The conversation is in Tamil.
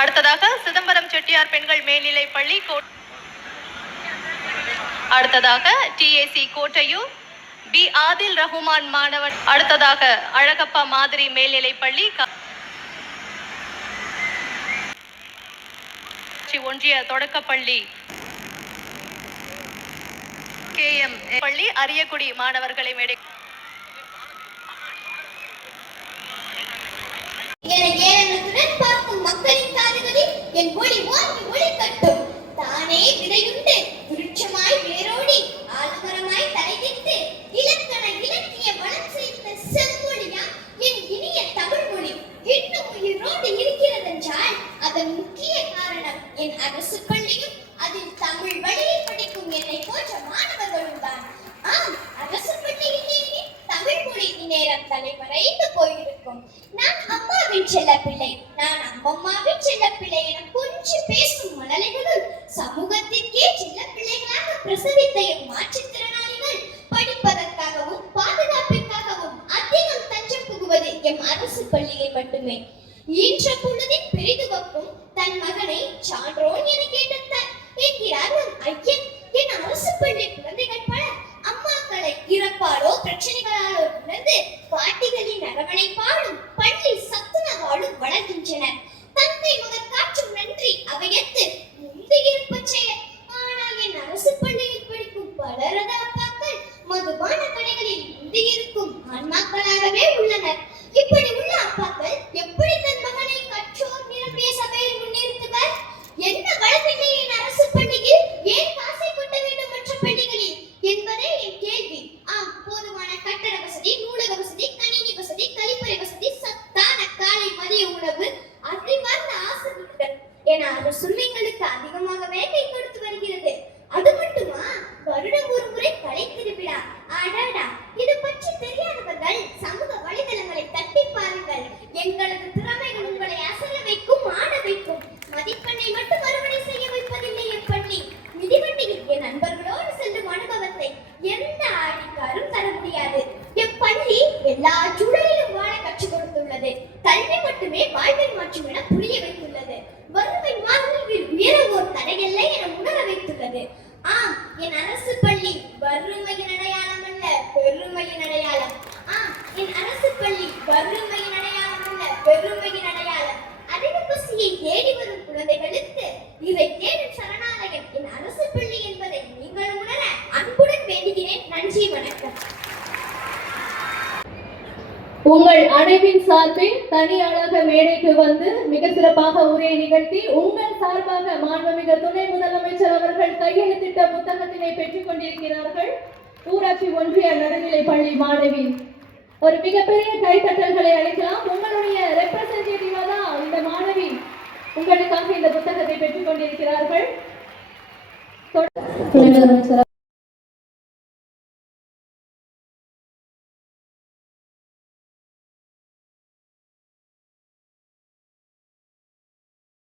அடுத்ததாக சிதம்பரம் செட்டியார் பெண்கள் மேல்நிலைப் பள்ளி அடுத்ததாக டிஏசி கோட்டையூர். பி ஆதில் ரஹ்மான் மாணவன். அடுத்ததாக அழகப்பா மாதிரி மேல்நிலைப் பள்ளி ஒன்றிய தொடக்கப்பள்ளி கே எம் பள்ளி அரியக்குடி மாணவர்களை மேடை என அதன் முக்கிய காரணம் என் அரசு பள்ளியும் அதில் தமிழ் வழியில் படிக்கும் என்னை போன்ற மாணவர்களும் தான். ஆம் அரசு பள்ளியிலேயே தமிழ் மொழி இந்நேரம் தலைமறைந்து போயிருக்கும். நான் அம்மாவின் செல்ல பிள்ளை நான் அம்மம்மாவின் செல்ல பிள்ளை என கொஞ்சம் பேசும் மழலைகளும் சமூகத்திற்கே செல்ல பிள்ளைகளாக பிரசவித்த என் மாற்றுத்திறனாளிகள் படிப்பதற்காகவும் பாதுகாப்பிற்காகவும் அதிகம் தஞ்சம் புகுவது எம் அரசு பள்ளியில் மட்டுமே. ஈன்ற பொழுதின் பெரிதுவக்கும் தன் மகனை சான்றோன் என கேட்ட என்கிறார் நம் ஐயன் என அரசு என் அரசு பள்ளி வறுமையின் அடையாளம் அல்ல பெருமையின் அடையாளம். ஆ என் அரசு பள்ளி வறுமையின் அடையாளம் அல்ல பெருமையின் அடையாளம். அறிவு பசியை தேடி வரும் குழந்தைகளுக்கு இதை தேடும் சரணாலயம். என் அரசு பள்ளி என்பதை நீங்கள் உணர அன்புடன் வேண்டுகிறேன். நன்றி வணக்கம். உங்கள் அனைவின் சார்பில் தனியாளாக மேடைக்கு வந்து மிக சிறப்பாக உரையை நிகழ்த்தி உங்கள் சார்பாக மாண்புமிகு துணை முதலமைச்சர் அவர்கள் கையெழுத்திட்ட புத்தகத்தினை பெற்றுக் கொண்டிருக்கிறார்கள். ஊராட்சி ஒன்றிய நடுநிலை பள்ளி மாணவி. ஒரு மிகப்பெரிய கைத்தட்டல்களை அளிக்கலாம். உங்களுடைய ரெப்ரசன்டேட்டிவா தான் இந்த மாணவி. உங்களுக்காக இந்த புத்தகத்தை பெற்றுக் கொண்டிருக்கிறார்கள். முதலமைச்சர்